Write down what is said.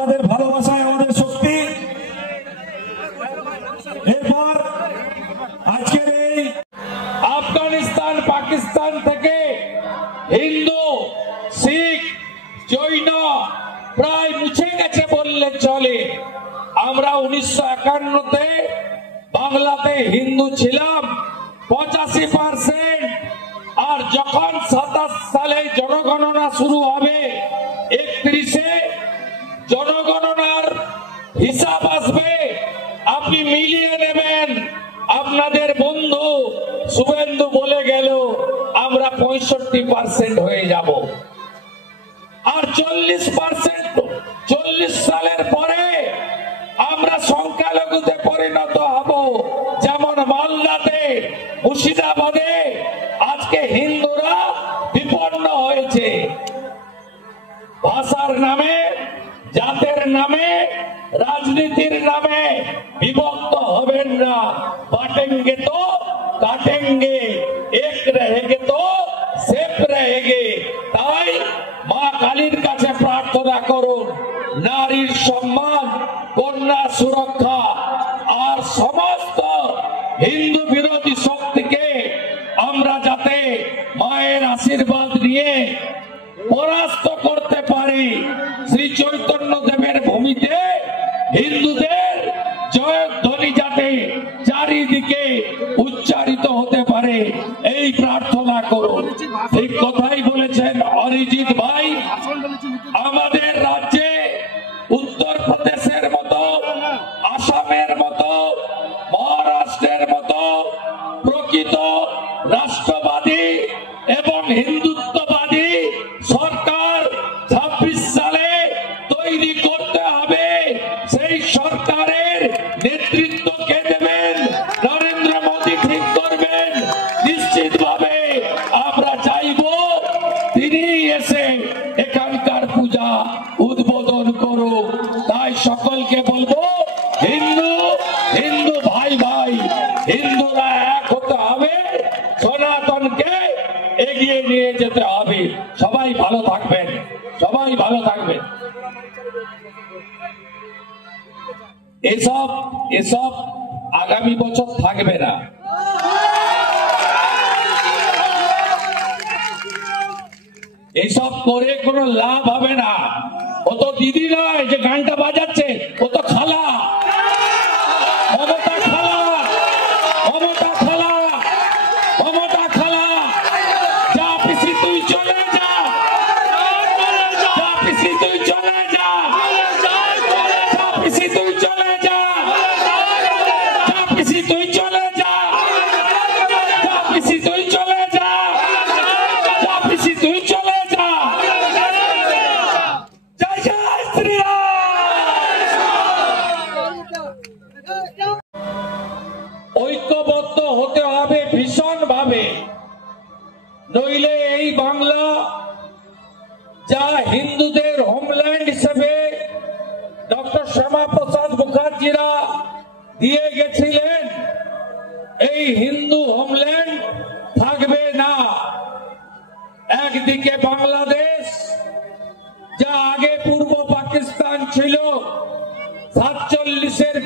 আপনাদের ভালোবাসায় আমাদের শক্তি। এরপর আজকের এই আফগানিস্তান পাকিস্তান থেকে হিন্দু শিখ জৈন প্রায় মুছে গেছে বললে চলে। আমরা 1951-তে বাংলাতে হিন্দু ছিলাম 85%, আর যখন 27 সালে জনগণনা শুরু হবে 31-এ জনগণনার হিসাব আসবে, আপনি মিলিয়ে নেবেন। আপনাদের বন্ধু শুভেন্দু বলে গেল আমরা 65% হয়ে যাব, আর 40 সালের পরে আমরা সংখ্যালঘুতে পরিণত হব। যেমন মালদাতে মুর্শিদাবাদে আজকে হিন্দুরা বিপন্ন হয়েছে। ভাষার নামে, জাতের নামে, রাজনীতির নামে বিভক্ত হবেন না। বাটেঙ্গে তো কাটেঙ্গে, এক রহেগে তো সেফ রহেগে। তাই মা কালীর কাছে প্রার্থনা করুন, নারীর সম্মান, কন্যা সুরক্ষা আর সমস্ত হিন্দু বিরোধী শক্তিকে আমরা যাতে মায়ের আশীর্বাদ নিয়ে পরাস্ত করতে পারি। শ্রী চৈতন্য দেবের ভূমিতে হিন্দুদের জয়ধ্বনি যাতে চারিদিকে উচ্চারিত হতে পারে, এই প্রার্থনা করুন। ঠিক কথাই বলেছেন অরিজিৎ ভাই। আমাদের রাজ্যে উত্তরপ্রদেশের মতো, আসামের মতো, মহারাষ্ট্রের মতো প্রকৃত রাষ্ট্রবাদী এবং হিন্দুত্ববাদী সরকার 26 সালে তৈরি করতে হবে। সেই সরকারের নেতৃত্ব কে দেবেন? নরেন্দ্র মোদী ঠিক করবেন। নিশ্চিতভাবে আমরা চাইব তিনি এসে এখানকার পূজা উদ্বোধন করুক। তাই সকলকে বলবো, হিন্দু হিন্দু ভাই ভাই, হিন্দুরা এক হতে হবে, সনাতনকে এগিয়ে নিয়ে যেতে হবে। সবাই ভালো থাকবেন, সবাই ভালো থাকবেন। এসব আগামী বছর থাকবে না। এসব করে কোনো লাভ হবে না। ও তো দিদি নয় যে গানটা বাজাচ্ছে, ও তো খালা, মমতা খালা, মমতা খালা, মমতা খালা। যা পিসি তুই চলে যা, যা পিসি তুই চলে যা, যা পিসি তুই চলে যা, যা পিসি তুই চলে যা, যা পিসি তুই চলে যা, যা পিসি তুই চলে যা। জয় জয় শ্রীরাম। ঐক্যবদ্ধ হতে হবে ভীষণ ভাবে, নইলে এই বাংলা যা হিন্দুদের হোমল্যান্ড হিসেবে ডক্টর শ্যামাপ্রসাদ মুখার্জিরা দিয়ে গেছিলেন, এই হিন্দু হোমল্যান্ড থাকবে না। একদিকে বাংলাদেশ যা আগে পূর্ব পাকিস্তান ছিল, 47-এর